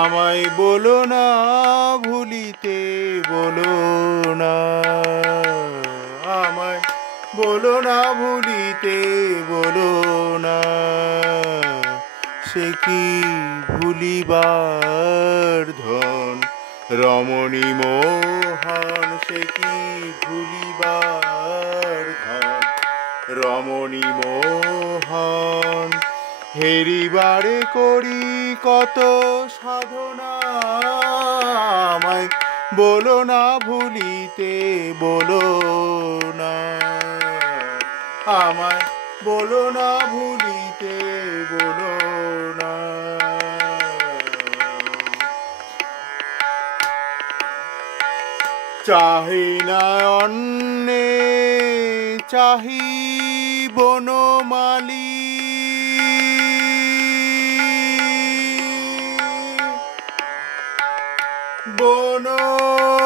আমায় বলো না ভুলিতে, বলো না আমায়, বলো না ভুলিতে, বলো না সে কি ভুলিবার ধন রমণী মোহন, সে কি ভুলিবার ধন রমণী মোহন। হেরিবারে করি কত সাধনা, আমায় বলো না ভুলিতে, বলো না আমায়, বলো না ভুলিতে, বলো না। চাহি না অন্নে, চাহি বনমালী, বনমালী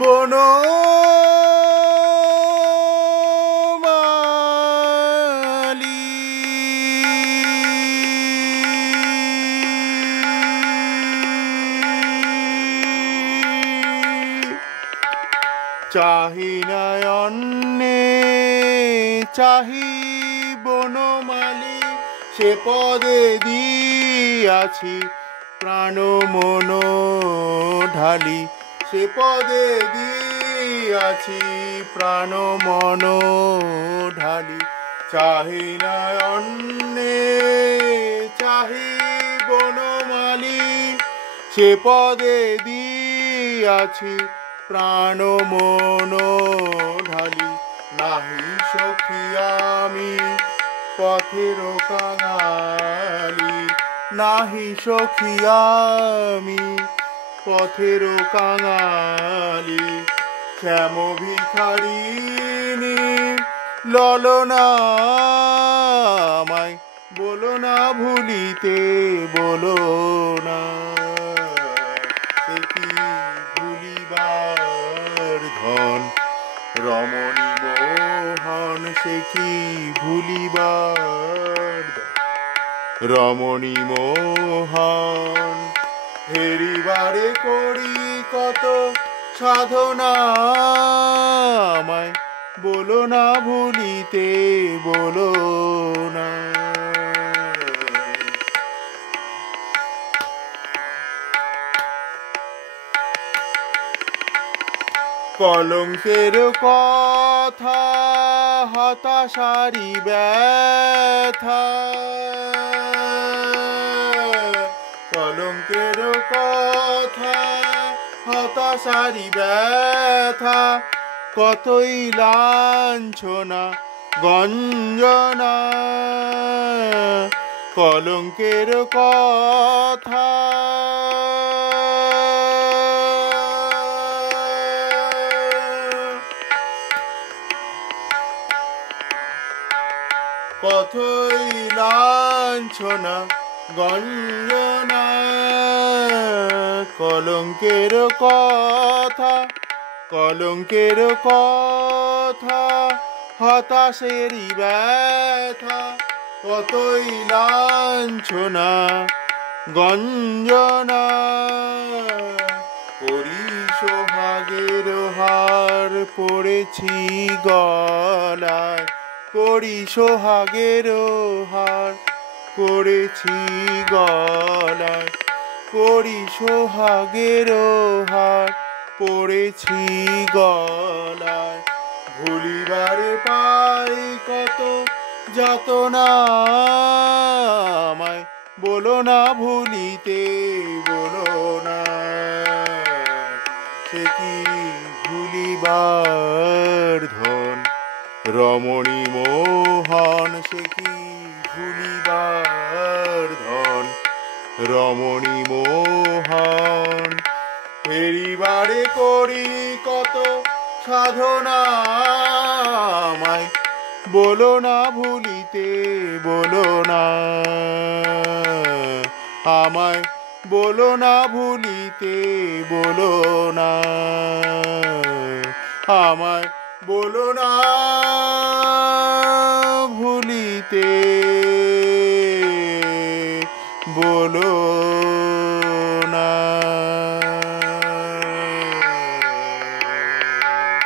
বনমালী। চাহি না অন্নে, চাহি বনমালী, সে পদে দিয়াছি প্রাণ মন ঢালি, সে পদে দিয়াছি প্রাণ মন ঢালি। চাহি না অন্নে, চাহি বনমালী, সে পদে দিয়াছি প্রাণ মন ঢালি। নাহি সখী আমি পথের কাঙালি, নাহি সখী আমি পথের কাঙালি। শ্যাম ভিখারিণী ললনা, আমায় বলো না ভুলিতে, বলো না সে কি ভুলিবার ধন রমণী মোহন, সে কি ভুলিবার রমণী মোহন। হেরিবারে করি কত সাধনা, আমায় বলো না ভুলিতে, বলো না। কলঙ্কের কথা হতাশারি ব্যথা, কলঙ্কের কথা হতাশারি ব্যথা। কতই লাঞ্ছনা গঞ্জনা, কলঙ্কের কথা কতই লাঞ্ছনা গঞ্জনা। কলঙ্কের কথা, কলঙ্কের কথা হতাশেরই ব্যথা। কতই লাঞ্ছনা গঞ্জনা। করি সোহাগের হার পড়েছি গলায়, করি সোহাগের হার করেছি গলায়, করি সোহাগের হার পড়েছি গলায়। ভুলিবারে পাই কত যাতনা, আমায় বলো না ভুলিতে, বলো না সে কি ভুলিবার ধন রমণী মোহন, সে কি ভুলিবার ধন রমণী মোহন। হেরিবারে করি কত সাধনা, আমায় বলো না ভুলিতে, বলো না আমায় বলো না ভুলিতে। ভুলিতে বলো না, আমায় বলো না ভুলিতে বলো